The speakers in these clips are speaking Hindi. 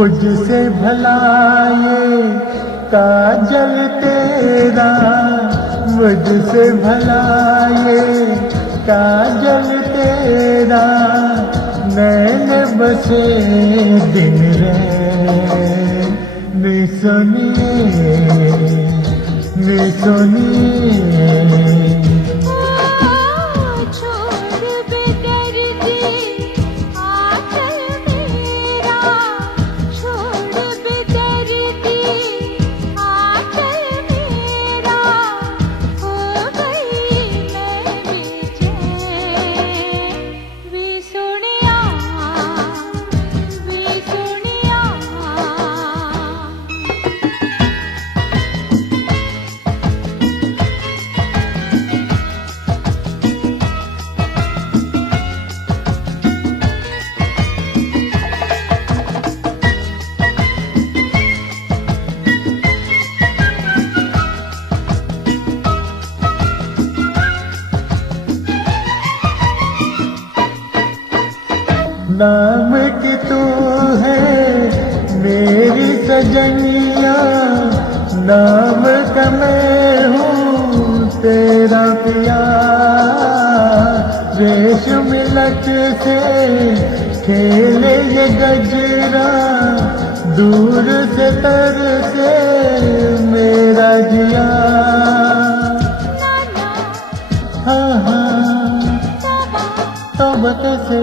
मुझसे भला ये काजल तेरा, मुझसे भला ये काजल तेरा, नैन बसे दिन रे सुनिए नाम की तू है मेरी सजनिया, नाम का मैं हूँ तेरा पिया, रेशम लट से खेले ये गजरा, दूर से तर से मेरा जिया। हाँ हाँ तब कैसे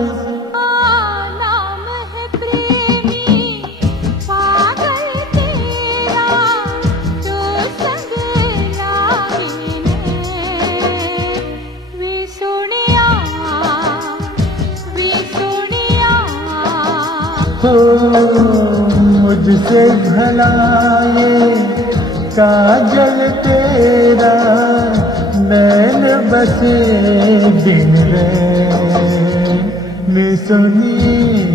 मुझसे भला ये काजल तेरा, नैन बसे दिन रे सुनिए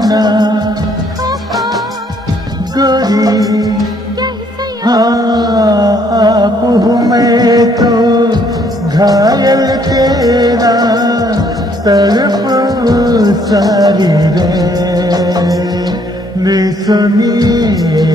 ना गोरी, हाँ आप हूँ मैं तो घायल तेरा, तड़प सारी रे सुनिए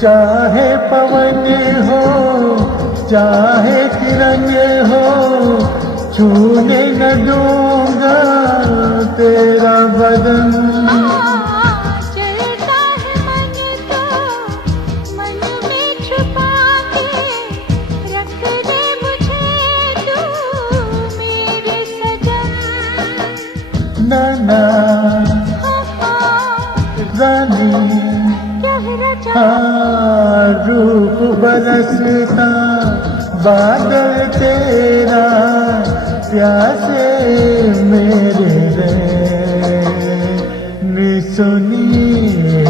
चाहे पवन हो चाहे किरण हो, छूने न दूंगा तेरा बदन। चलता है मन तो मन में छुपा के, रख दे मुझे तू मेरे सजन। नाना रानी हाँ रूप बरसता बादल तेरा, प्यासे मेरे रे सुनिए